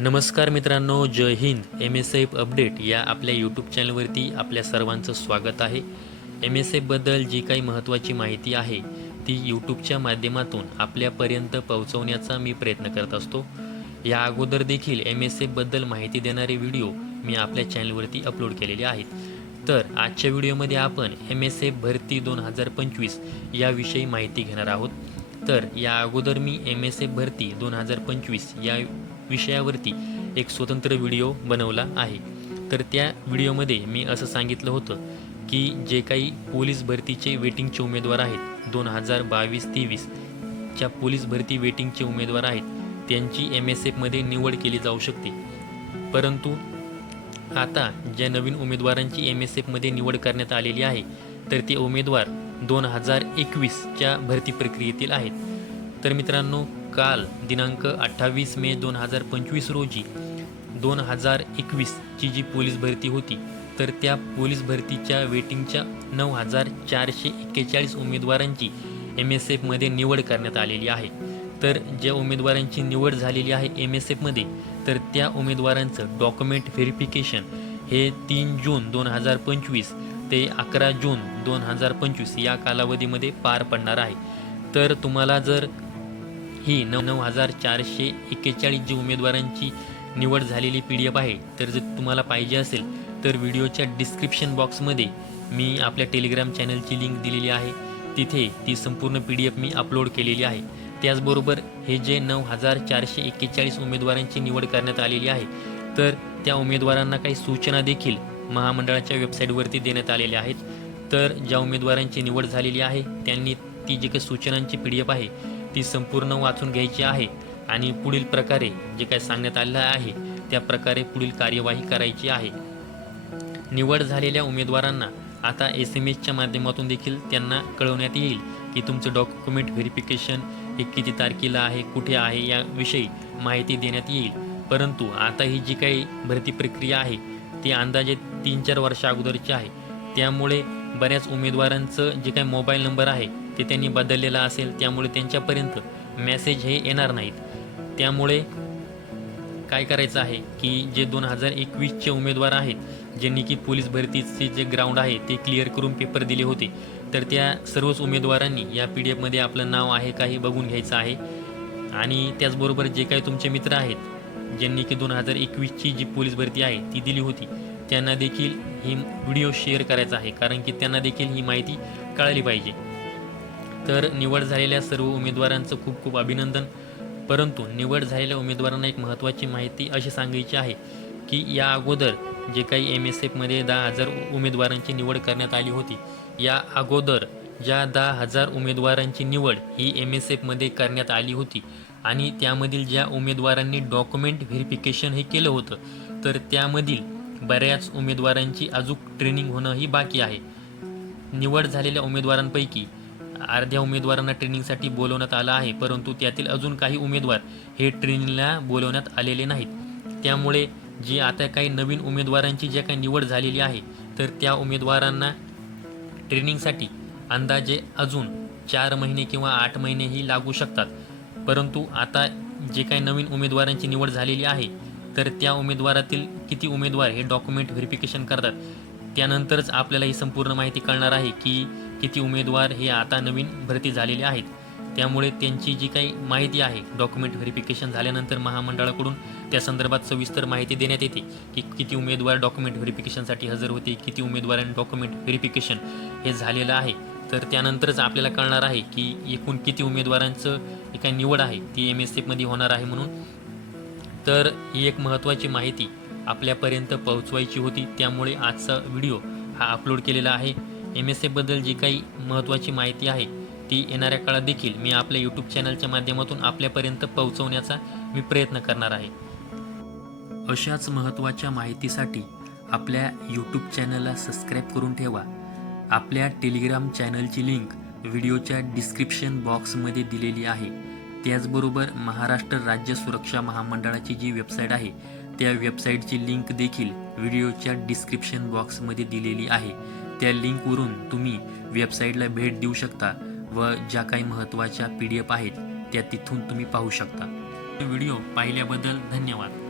नमस्कार मित्रांनो जय Hind. M S F update या आपल्या यूट्यूब चॅनलवरती आपल्या सर्वांचं स्वागत आहे. एम एस एफबद्दल जी काही महत्त्वाची माहिती आहे ती यूट्यूबच्या माध्यमातून आपल्यापर्यंत पोहोचवण्याचा मी प्रयत्न करत असतो. या अगोदर देखील एम एस एफबद्दल माहिती देणारे व्हिडिओ मी आपल्या चॅनलवरती अपलोड केलेले आहेत. तर आजच्या व्हिडिओमध्ये आपण एम एस एफ भरती दोन हजार पंचवीस याविषयी माहिती घेणार आहोत. तर या अगोदर मी एम एस एफ भरती दोन हजार पंचवीस या विषयावरती एक स्वतंत्र व्हिडिओ बनवला आहे. तर त्या व्हिडिओमध्ये मी असं सांगितलं होतं की जे काही पोलीस भरतीचे वेटिंगचे उमेदवार आहेत दोन हजार बावीस तेवीसच्या पोलीस भरती वेटिंगचे उमेदवार आहेत त्यांची एम एस एफमध्ये निवड केली जाऊ शकते. परंतु आता ज्या नवीन उमेदवारांची एम एस एफमध्ये निवड करण्यात आलेली आहे तर ते उमेदवार दोन हजार एकवीसच्या भरती प्रक्रियेतील आहेत. तर मित्रांनो काल दिनांक अठ्ठावीस मे दोन हजार पंचवीस रोजी दोन हजार एकवीसची जी पोलीस भरती होती तर त्या पोलीस भरतीच्या वेटिंगच्या नऊ हजार चारशे एक्केचाळीस उमेदवारांची एम एस एफमध्ये निवड करण्यात आलेली आहे. तर ज्या उमेदवारांची निवड झालेली आहे एम एस एफमध्ये तर त्या उमेदवारांचं डॉक्युमेंट व्हेरिफिकेशन हे तीन जून दोन हजार पंचवीस ते अकरा जून दोन हजार पंचवीस या कालावधीमध्ये पार पडणार आहे. तर तुम्हाला जर ही नऊ नऊ हजार चारशे एक्केचाळीस जी उमेदवारांची निवड झालेली पी डी एफ आहे तर जर तुम्हाला पाहिजे असेल तर व्हिडिओच्या डिस्क्रिप्शन बॉक्समध्ये मी आपल्या टेलिग्राम चॅनलची लिंक दिलेली आहे. तिथे ती संपूर्ण पी डी एफ मी अपलोड केलेली आहे. त्याचबरोबर हे जे नऊ हजार चारशे एक्केचाळीस उमेदवारांची निवड करण्यात आलेली आहे तर त्या उमेदवारांना काही सूचना देखील महामंडळाच्या वेबसाईटवरती देण्यात आलेल्या आहेत. तर ज्या उमेदवारांची निवड झालेली आहे त्यांनी ती जी काही सूचनांची पी डी एफ आहे ती संपूर्ण वाचून घ्यायची आहे आणि पुढील प्रकारे जे काय सांगण्यात आलेलं आहे त्या प्रकारे पुढील कार्यवाही करायची आहे. निवड झालेल्या उमेदवारांना आता एस एम एसच्या माध्यमातून देखील त्यांना कळवण्यात येईल की तुमचं डॉक्युमेंट व्हेरिफिकेशन हे किती तारखेला आहे कुठे आहे याविषयी माहिती देण्यात येईल. परंतु आता ही जी काही भरती प्रक्रिया आहे ती अंदाजे तीन चार वर्षा अगोदरची आहे. त्यामुळे बऱ्याच उमेदवारांचं जे काही मोबाईल नंबर आहे ते त्यांनी बदललेला असेल त्यामुळे त्यांच्यापर्यंत मेसेज हे येणार नाहीत. त्यामुळे काय करायचं आहे की जे दोन हजार एकवीसचे उमेदवार आहेत ज्यांनी की पोलीस भरतीचे जे ग्राउंड आहे ते क्लिअर करून पेपर दिले होते. तर त्या सर्वच उमेदवारांनी या पी डी एफमध्ये आपलं नाव आहे का हे बघून घ्यायचं आहे. आणि त्याचबरोबर जे काही तुमचे मित्र आहेत ज्यांनी की दोन हजार एकवीसची जी पोलीस भरती आहे ती दिली होती त्यांना देखील ही व्हिडिओ शेअर करायचा आहे. कारण की त्यांना देखील ही माहिती कळाली पाहिजे. तर निवड झालेल्या सर्व उमेदवारांचं खूप खूप अभिनंदन. परंतु निवड झालेल्या उमेदवारांना एक महत्त्वाची माहिती अशी सांगायची आहे की या अगोदर जे काही एम एस एफमध्ये दहा हजार उमेदवारांची निवड करण्यात आली होती या अगोदर ज्या दहा हजार उमेदवारांची निवड ही एम एस एफमध्ये करण्यात आली होती आणि त्यामधील ज्या उमेदवारांनी डॉक्युमेंट व्हेरिफिकेशन हे केलं होतं तर त्यामधील बऱ्याच उमेदवारांची अजून ट्रेनिंग होणं ही बाकी आहे. निवड झालेल्या उमेदवारांपैकी अर्ध्या उमेदवारांना ट्रेनिंगसाठी बोलवण्यात आलं आहे परंतु त्यातील अजून काही उमेदवार हे ट्रेनिंगला बोलवण्यात आलेले नाहीत. त्यामुळे जी आता काही नवीन उमेदवारांची जे काही निवड झालेली आहे तर त्या उमेदवारांना ट्रेनिंगसाठी अंदाजे अजून चार महिने किंवा आठ महिनेही लागू शकतात. परंतु आता जे काही नवीन उमेदवारांची निवड झालेली आहे तर त्या उमेदवारातील किती उमेदवार हे डॉक्युमेंट व्हेरिफिकेशन करतात? त्यानंतरच आपल्याला ही संपूर्ण माहिती कळणार आहे की किती उमेदवार हे आता नवीन भरती झालेले आहेत. त्यामुळे त्यांची जी काही माहिती आहे डॉक्युमेंट व्हेरिफिकेशन झाल्यानंतर महामंडळाकडून त्या संदर्भात सविस्तर माहिती देण्यात येते की किती उमेदवार डॉक्युमेंट व्हेरिफिकेशनसाठी हजर होते किती उमेदवारांनी डॉक्युमेंट व्हेरिफिकेशन हे झालेलं आहे. तर त्यानंतरच आपल्याला कळणार आहे की एकूण किती उमेदवारांचं ही निवड आहे ती एम एस एफमध्ये होणार आहे म्हणून. तर ही एक महत्त्वाची माहिती आपल्यापर्यंत पोहोचवायची होती त्यामुळे आजचा व्हिडिओ हा अपलोड केलेला आहे. एम एस एबद्दल जी काही महत्त्वाची माहिती आहे ती येणाऱ्या काळात देखील मी आपल्या यूट्यूब चॅनलच्या माध्यमातून आपल्यापर्यंत पोहोचवण्याचा मी प्रयत्न करणार आहे. अशाच महत्त्वाच्या माहितीसाठी आपल्या यूट्यूब चॅनलला सबस्क्राईब करून ठेवा. आपल्या टेलिग्राम चॅनलची लिंक व्हिडिओच्या डिस्क्रिप्शन बॉक्समध्ये दिलेली आहे. त्याचबरोबर महाराष्ट्र राज्य सुरक्षा महामंडळाची जी वेबसाईट आहे त्या वेबसाईटची लिंक देखील व्हिडिओच्या डिस्क्रिप्शन बॉक्समध्ये दिलेली आहे. त्या लिंकवरून तुम्ही वेबसाईटला भेट देऊ शकता व ज्या काही महत्त्वाच्या पी डी एफ आहेत त्या तिथून तुम्ही पाहू शकता. व्हिडिओ पाहिल्याबद्दल धन्यवाद.